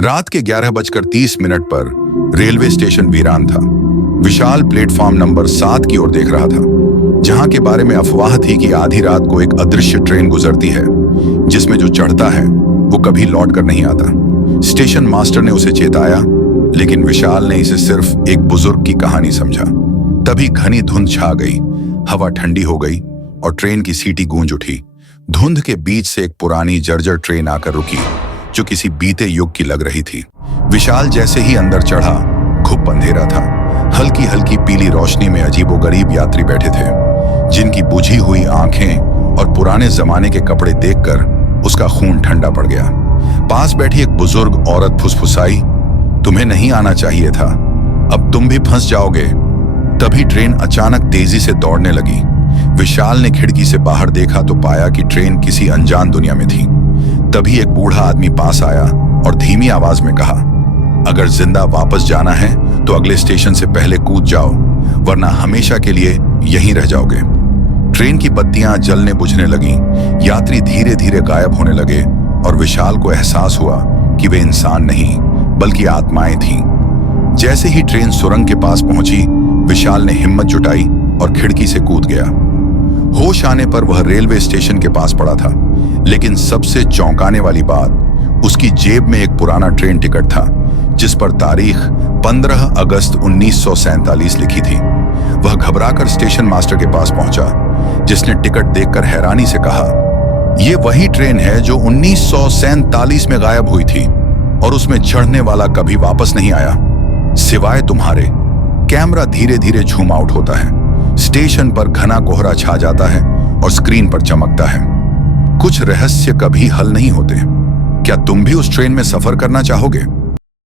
रात के 11:30 पर रेलवे स्टेशन वीरान था। विशाल प्लेटफॉर्म नंबर 7 की ओर देख रहा था, जहां के बारे में अफवाह थी कि आधी रात को एक अदृश्य ट्रेन गुजरती है, जिसमें जो चढ़ता है वो कभी लौट कर नहीं आता। स्टेशन मास्टर ने उसे चेताया, लेकिन विशाल ने इसे सिर्फ एक बुजुर्ग की कहानी समझा। तभी घनी धुंध छा गई, हवा ठंडी हो गई और ट्रेन की सीटी गूंज उठी। धुंध के बीच से एक पुरानी जर्जर ट्रेन आकर रुकी, जो किसी बीते युग की लग रही थी। विशाल जैसे ही अंदर चढ़ा, घुप अंधेरा था। हल्की हल्की पीली रोशनी में अजीबोगरीब यात्री बैठे थे, जिनकी बुझी हुई आंखें और पुराने जमाने के कपड़े देखकर उसका खून ठंडा पड़ गया। पास बैठी एक बुजुर्ग औरत फुसफुसाई, तुम्हें नहीं आना चाहिए था, अब तुम भी फंस जाओगे। तभी ट्रेन अचानक तेजी से दौड़ने लगी। विशाल ने खिड़की से बाहर देखा तो पाया कि ट्रेन किसी अनजान दुनिया में थी। तभी एक बूढ़ा आदमी पास आया और धीमी आवाज में कहा, अगर जिंदा वापस जाना है तो अगले स्टेशन से पहले कूद जाओ, वरना हमेशा के लिए यहीं रह जाओगे। ट्रेन की बत्तियां जलने बुझने लगी, यात्री धीरे धीरे गायब होने लगे और विशाल को एहसास हुआ कि वे इंसान नहीं बल्कि आत्माएं थीं। जैसे ही ट्रेन सुरंग के पास पहुंची, विशाल ने हिम्मत जुटाई और खिड़की से कूद गया। होश आने पर वह रेलवे स्टेशन के पास पड़ा था, लेकिन सबसे चौंकाने वाली बात, उसकी जेब में एक पुराना ट्रेन टिकट था, जिस पर तारीख 15 अगस्त 1947 लिखी थी। वह घबराकर स्टेशन मास्टर के पास पहुंचा, जिसने टिकट देखकर हैरानी से कहा, यह वही ट्रेन है जो 1947 में गायब हुई थी और उसमें चढ़ने वाला कभी वापस नहीं आया, सिवाय तुम्हारे। कैमरा धीरे धीरे झूम आउट होता है। स्टेशन पर घना कोहरा छा जाता है और स्क्रीन पर चमकता है, कुछ रहस्य कभी हल नहीं होते। क्या तुम भी उस ट्रेन में सफर करना चाहोगे?